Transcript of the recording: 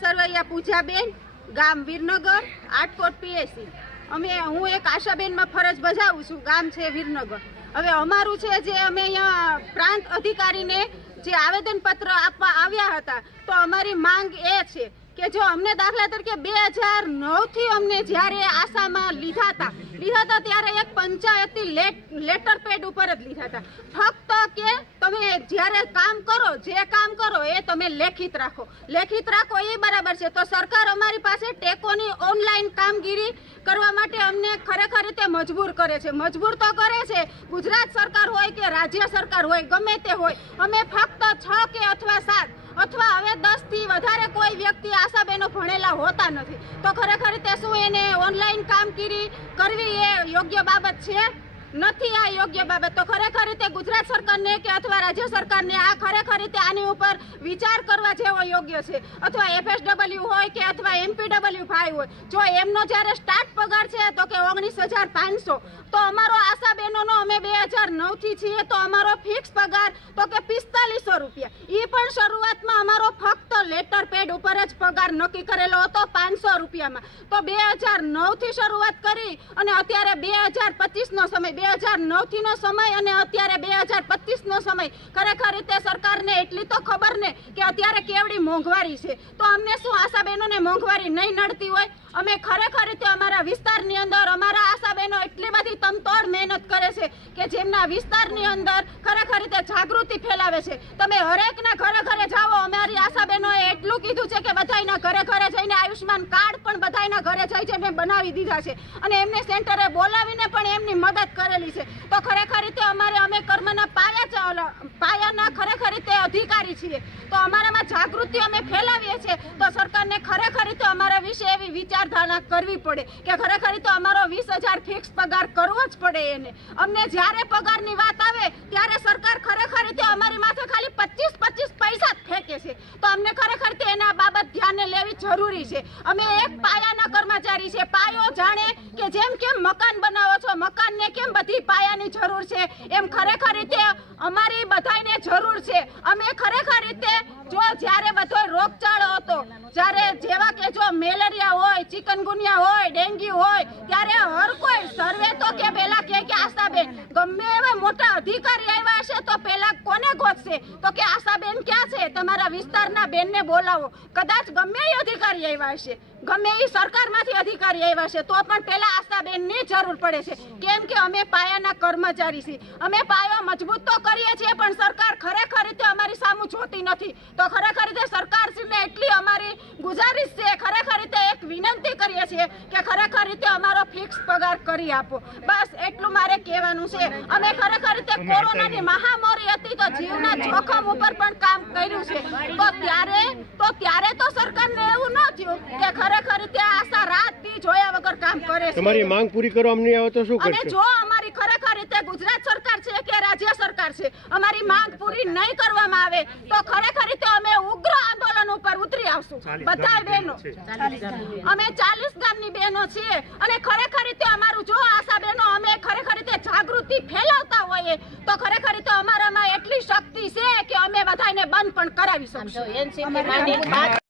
સરવૈયા પૂજાબેન, ગામ વીરનગર, આટકોટ પીએસસી। હું એક આશાબેનમાં ફરજ બજાવું છું, ગામ છે વીરનગર। હવે અમારું છે જે અમે અહીંયા પ્રાંત અધિકારીને જે આવેદનપત્ર આપવા આવ્યા હતા, તો અમારી માંગ એ છે કે જો અમને દાખલા તરીકે 2009 થી અમને જ્યારે આશામાં લીધા હતા ત્યારે એક પંચાયતી લેટર પેડ ઉપર જ લીધા હતા, ફક્ત કે તમે જ્યારે કામ કરો, જે કામ કરો એ તમે લેખિત રાખો એ બરાબર છે। તો સરકાર અમારી પાસે ટેકોની ઓનલાઈન કામગીરી કરવા માટે અમને ખરેખર રીતે મજબૂર કરે છે। મજબૂર તો કરે છે ગુજરાત સરકાર હોય કે રાજ્ય સરકાર હોય, ગમે તે હોય। અમે ફક્ત 6 કે અથવા 7 અથવા હવે 10 થી વધારે કોઈ વ્યક્તિ આશાબેનો ભણેલા હોતા નથી, તો ખરેખર રીતે શું એને ઓનલાઈન કામગીરી કરવી એ યોગ્ય બાબત છે? નથી આ યોગ્ય બાબત। તો ખરેખર રીતે ગુજરાત સરકારને કે અથવા રાજ્ય સરકારને આ ખરેખર રીતે આની ઉપર વિચાર કરવા જેવો યોગ્ય છે। અથવા FSW હોય કે અથવા MPW5 હોય, જો એમનો જ્યારે સ્ટાર્ટ પગાર છે તો કે 19,500, તો અમારો આશાબેનોનો અમે 2009 થી છીએ તો અમારો ફિક્સ પગાર તો કે 4500 રૂપિયા। એ પણ શરૂઆતમાં અમારો ફક્ત લેટર પેડ ઉપર જ પગાર નક્કી કરેલો હતો 500 રૂપિયામાં। તો 2009 થી શરૂઆત કરી અને અત્યારે 2025 નો સમય, 2009 થી નો સમય અને અત્યારે 2025 નો સમય, ખરેખર રીતે સરકારને એટલી તો ખબર ને કે અત્યારે કેવડી મોંઘવારી છે। તો અમને શું આશાબેનોને મોંઘવારી નહીં નડતી હોય? અમે ખરેખર રીતે અમારા વિસ્તારની અંદર અમારા આશાબેનો એટલી બધી તમતોડ મહેનત કરે છે કે જેમના વિસ્તારની અંદર ખરેખર રીતે જાગૃતિ ફેલાવે છે। તમે હરેકના ઘરે ઘરે જાઓ, અમારી આશાબેનોએ એટલું કીધું છે કે બધાયના ઘરે ઘરે જઈને આયુષ્માન કાર્ડ પણ બધાયના ઘરે જઈને બનાવી દીધા છે અને એમને સેન્ટરે બોલાવીને પણ એમની મદદ કરેલી છે। તો ખરેખર રીતે અમે કર્મના પાયાના ખરેખર રીતે અધિકારી છીએ, તો અમારામાં જાગૃતિ અમે ફેલાવીએ છીએ। તો સરકારને ખરેખર રીતે અમારા વિશે એવી વિચારધારણા કરવી પડે કે ખરેખર રીતે અમારો 20,000 ફિક્સ પગાર કરવો જ પડે એને। અમને જ્યારે પગારની વાત આવે ત્યારે સરકાર ખરેખર રીતે અમારી માથે ખાલી 25 પૈસા જ ફેંકે છે, તો અમને ખરેખર રીતે એના બાબત ધ્યાને લેવી જરૂરી છે। અમે એક પાયાના કર્મચારી છે, પાયો જાણે કે જેમ કેમ મકાન બનાવો છો, મકાનને કેમ બધી પાયાની જરૂર છે, એમ ખરેખર રીતે અમારી બધાને જરૂર છે। અમે ખરેખર રીતે જો જ્યારે બધો રોગચાળો હતો, જ્યારે જેવા કે જો મેલેરિયા હોય, ચિકનગુનિયા હોય, ડેન્ગ્યુ હોય, ત્યારે હર કોઈ સર્વે તો કે પેલા કે આશાબેન, ગમે એવા મોટા અધિકારી આવ્યા હશે તો પેલા કોને ગોતશે? તો કે આશાબેન ક્યાં છે? તમારા વિસ્તારના બેનને બોલાવો। કદાચ ગમે એ અધિકારી આવ્યા હશે, ગમે એ સરકારમાંથી અધિકારી આવ્યા છે, તો પણ પેલા આશાબેનની જરૂર પડે છે, કેમ કે અમે પાયાના કર્મચારી છીએ। અમે પાયો મજબૂત તો કરીએ છીએ પણ સરકાર ખરેખર રીતે અમારી સામું જોતી નથી। તો ખરેખર રીતે સરકારશ્રીને એટલી અમારી ગુજારિશ છે, ખરેખર રીતે એક વિનંતી કરીએ છીએ કે ખરેખર રીતે અમારો ફિક્સ પગાર કરી આપો। બસ એટલું મારે કહેવાનું છે। અમે ખરેખર રીતે કોરોનાની મહામારી હતી તો જીવના જોખમ ઉપર પણ કામ કર્યું છે, તો ત્યારે તો સરકારને એવું ન થયું કે ખરેખર રીતે આશા રાતથી જોયા વગર કામ કરે છે। તમારી માંગ પૂરી કરવામાં નહીં આવે તો શું કરશો? અને જો અમારી ખરેખર રીતે ગુજરાત સરકાર છે કે રાજ્ય સરકાર છે, અમારી માંગ પૂરી નહીં કરવામાં આવે તો ખરેખર રીતે અમે ઉગ્ર આંદોલન ઉપર ઉતરી આવશું। બધા બહેનો, અમે 40 ગામની બહેનો છીએ અને ખરેખર રીતે અમારું જો આશા બહેનો અમે ખરેખર રીતે જાગૃતિ ફેલાવતા હોઈએ તો ખરેખર રીતે અમારામાં એટલી શક્તિ છે કે અમે બધાને બંધ પણ કરાવી શકશું।